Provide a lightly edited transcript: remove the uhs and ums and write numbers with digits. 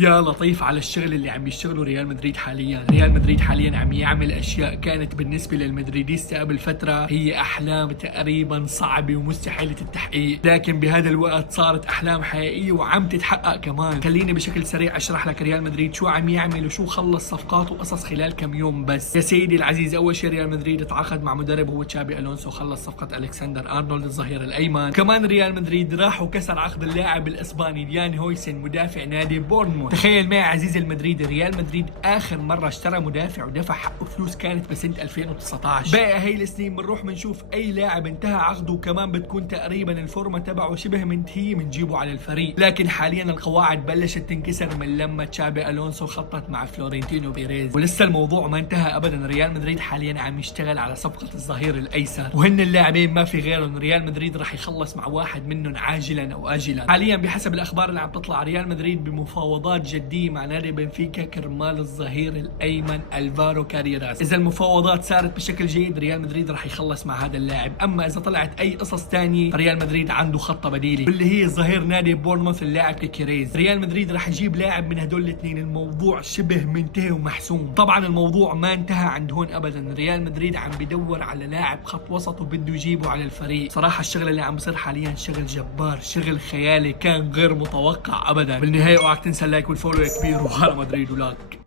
يا لطيف على الشغل اللي عم يشتغله ريال مدريد حاليا. ريال مدريد حاليا عم يعمل اشياء كانت بالنسبه للمدريديستا قبل فتره هي احلام تقريبا صعبه ومستحيله التحقيق، لكن بهذا الوقت صارت احلام حقيقيه وعم تتحقق كمان. خليني بشكل سريع اشرح لك ريال مدريد شو عم يعمل وشو خلص صفقات وقصص خلال كم يوم بس. يا سيدي العزيز، اول شيء ريال مدريد تعاقد مع مدرب هو تشابي الونسو، خلص صفقه الكسندر ارنولد الظهير الايمن. كمان ريال مدريد راح وكسر عقد اللاعب الاسباني ديان هويسن مدافع نادي بورنموث. تخيل معي عزيزي المدريدي، ريال مدريد اخر مره اشترى مدافع ودفع حقه فلوس كانت بسنه 2019. باقي هي السنين بنروح بنشوف اي لاعب انتهى عقده وكمان بتكون تقريبا الفورمه تبعه شبه منتهيه بنجيبه على الفريق، لكن حاليا القواعد بلشت تنكسر من لما تشابي الونسو خطط مع فلورنتينو بيريز، ولسه الموضوع ما انتهى ابدا. ريال مدريد حاليا عم يشتغل على صفقه الظهير الايسر، وهن اللاعبين ما في غيرهم. ريال مدريد راح يخلص مع واحد منهم عاجلا او اجلا. حاليا بحسب الاخبار اللي عم تطلع ريال مدريد بمفاوضات جديه مع نادي بنفيكا كرمال الظهير الايمن الفارو كاريراس. اذا المفاوضات صارت بشكل جيد ريال مدريد راح يخلص مع هذا اللاعب، اما اذا طلعت اي قصص ثانيه ريال مدريد عنده خطه بديله واللي هي ظهير نادي بورنموث اللاعب كيكيريز. ريال مدريد راح يجيب لاعب من هدول الاثنين، الموضوع شبه منتهي ومحسوم. طبعا الموضوع ما انتهى عند هون ابدا، ريال مدريد عم بدور على لاعب خط وسط وبده يجيبه على الفريق. صراحه الشغل اللي عم بصير حاليا شغل جبار، شغل خيالي كان غير متوقع ابدا. بالنهايه اوعك تنسى اللايك والفولو يا كبير، وهلا مدريد ولاك.